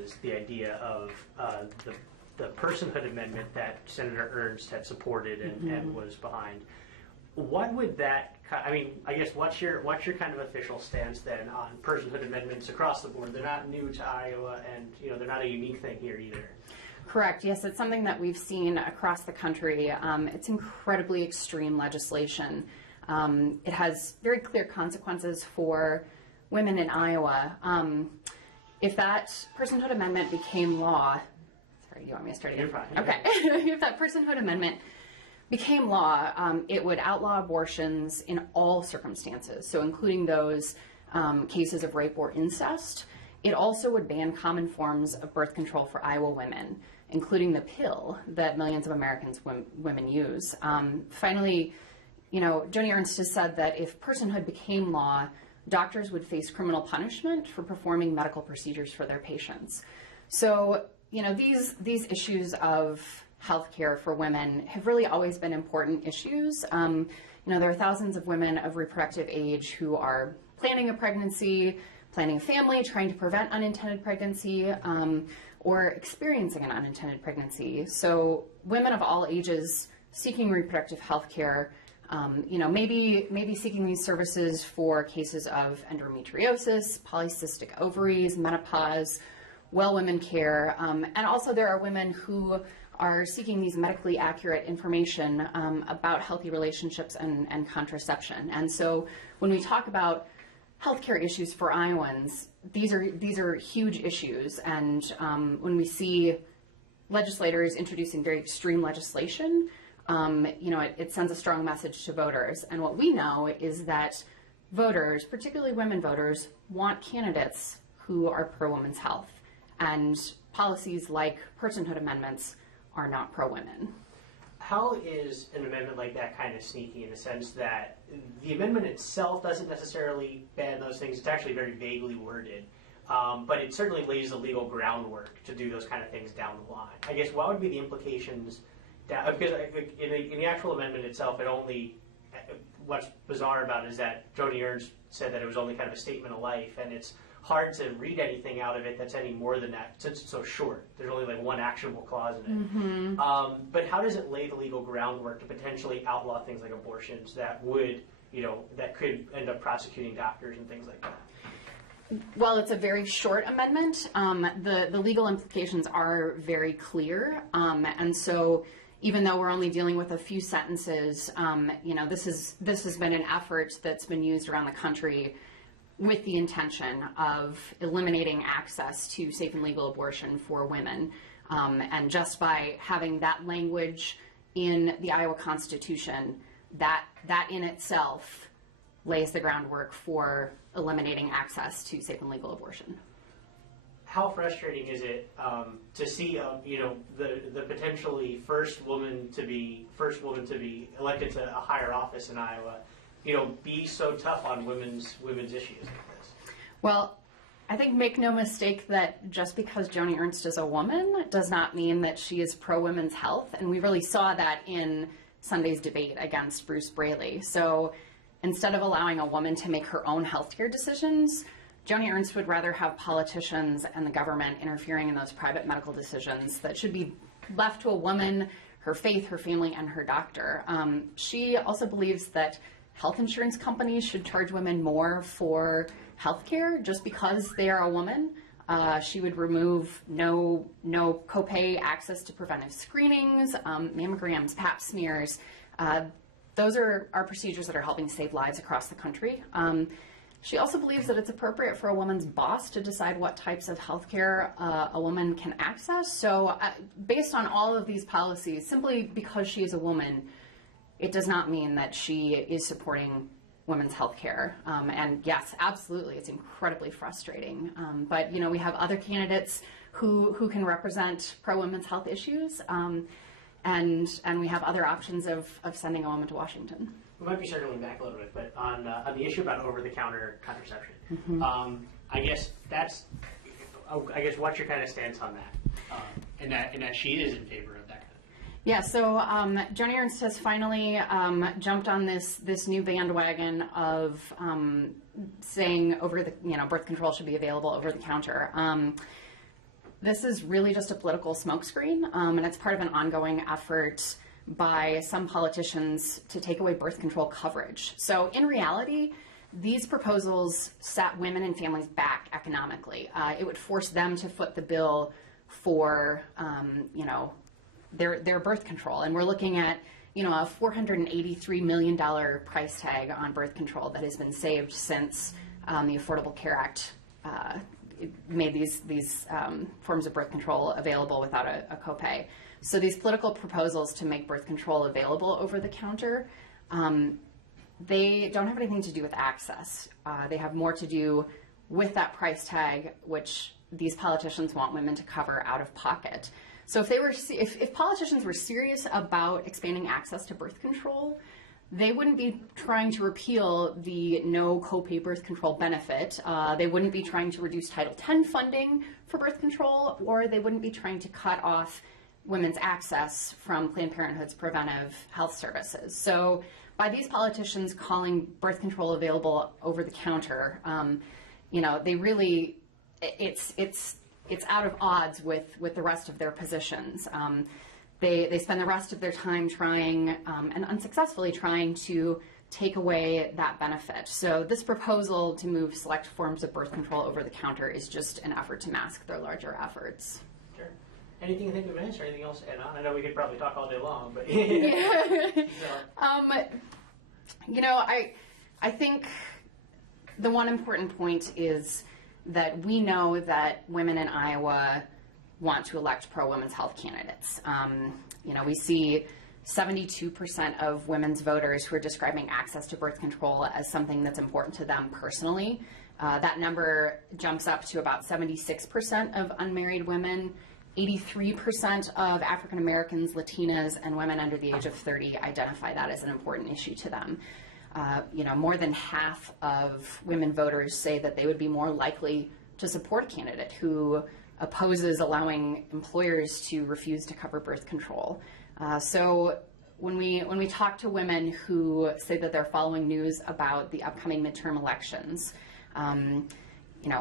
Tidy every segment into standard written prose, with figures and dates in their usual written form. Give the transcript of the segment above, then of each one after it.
was the idea of the Personhood Amendment that Senator Ernst had supported and was behind. What would that? I mean, I guess what's your kind of official stance then on personhood amendments across the board? They're not new to Iowa, and they're not a unique thing here either. Correct. Yes, it's something that we've seen across the country. It's incredibly extreme legislation. It has very clear consequences for women in Iowa. If that Personhood Amendment became law, sorry, you want me to start again? Okay. If that Personhood Amendment became law, it would outlaw abortions in all circumstances, so including those cases of rape or incest. It also would ban common forms of birth control for Iowa women, including the pill that millions of Americans women use. Finally, Joni Ernst has said that if personhood became law, doctors would face criminal punishment for performing medical procedures for their patients. So, these issues of healthcare for women have really always been important issues. There are thousands of women of reproductive age who are planning a pregnancy, planning a family, trying to prevent unintended pregnancy, or experiencing an unintended pregnancy. So women of all ages seeking reproductive health care, maybe seeking these services for cases of endometriosis, polycystic ovaries, menopause, well women care, and also there are women who are seeking these medically accurate information about healthy relationships and contraception. And so when we talk about healthcare issues for Iowans, these are huge issues. And when we see legislators introducing very extreme legislation, it sends a strong message to voters. And what we know is that voters, particularly women voters, want candidates who are pro-women's health. And policies like personhood amendments are not pro-women. How is an amendment like that kind of sneaky in the sense that the amendment itself doesn't necessarily ban those things? It's actually very vaguely worded, but it certainly lays the legal groundwork to do those kind of things down the line. I guess what would be the implications? Because in the actual amendment itself, what's bizarre about it is that Joni Ernst said that it was only kind of a statement of life, and it's hard to read anything out of it that's any more than that since it's so short. There's only like one actionable clause in it. Mm-hmm. But how does it lay the legal groundwork to potentially outlaw things like abortions that would, that could end up prosecuting doctors and things like that? Well, it's a very short amendment. The legal implications are very clear, and so even though we're only dealing with a few sentences, this has been an effort that's been used around the country with the intention of eliminating access to safe and legal abortion for women. And just by having that language in the Iowa Constitution, that in itself lays the groundwork for eliminating access to safe and legal abortion. How frustrating is it to see the potentially first woman to be elected to a higher office in Iowa, be so tough on women's issues like this? Well, I think make no mistake that just because Joni Ernst is a woman does not mean that she is pro-women's health, and we really saw that in Sunday's debate against Bruce Braley. So instead of allowing a woman to make her own healthcare decisions, Joni Ernst would rather have politicians and the government interfering in those private medical decisions that should be left to a woman, her faith, her family, and her doctor. She also believes that health insurance companies should charge women more for health care just because they are a woman. She would remove no copay access to preventive screenings, mammograms, pap smears. Those are procedures that are helping save lives across the country. She also believes that it's appropriate for a woman's boss to decide what types of health care a woman can access. So based on all of these policies, simply because she is a woman, it does not mean that she is supporting women's health care. And yes, absolutely, it's incredibly frustrating. But we have other candidates who can represent pro-women's health issues, and we have other options of sending a woman to Washington. We might be circling back a little bit, but on the issue about over-the-counter contraception, mm-hmm. I guess what's your kind of stance on that? And that she is in favor of that kind of thing. Yeah, so Joni Ernst has finally jumped on this new bandwagon of saying birth control should be available over the counter. this is really just a political smokescreen, and it's part of an ongoing effort by some politicians to take away birth control coverage. So in reality, these proposals set women and families back economically. It would force them to foot the bill for, their birth control. And we're looking at, a $483 million price tag on birth control that has been saved since the Affordable Care Act made these forms of birth control available without a copay. So these political proposals to make birth control available over the counter, they don't have anything to do with access. They have more to do with that price tag, which these politicians want women to cover out of pocket. So if politicians were serious about expanding access to birth control, they wouldn't be trying to repeal the no copay birth control benefit. They wouldn't be trying to reduce Title X funding for birth control, or they wouldn't be trying to cut off women's access from Planned Parenthood's preventive health services. So by these politicians calling birth control available over the counter, they really, it's out of odds with the rest of their positions. They spend the rest of their time trying, and unsuccessfully trying, to take away that benefit. So this proposal to move select forms of birth control over the counter is just an effort to mask their larger efforts. Sure. Anything you think we've missed, or anything else to add on? I know we could probably talk all day long, but I think the one important point is that we know that women in Iowa want to elect pro-women's health candidates. We see 72% of women's voters who are describing access to birth control as something that's important to them personally. That number jumps up to about 76% of unmarried women. 83% of African Americans, Latinas, and women under the age of 30 identify that as an important issue to them. More than half of women voters say that they would be more likely to support a candidate who opposes allowing employers to refuse to cover birth control. So when we talk to women who say that they're following news about the upcoming midterm elections,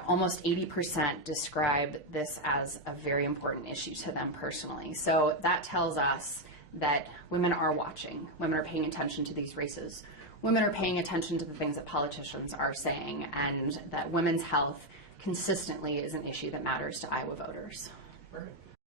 almost 80% describe this as a very important issue to them personally. So that tells us that women are watching, women are paying attention to these races, women are paying attention to the things that politicians are saying, and that women's health consistently is an issue that matters to Iowa voters. Perfect.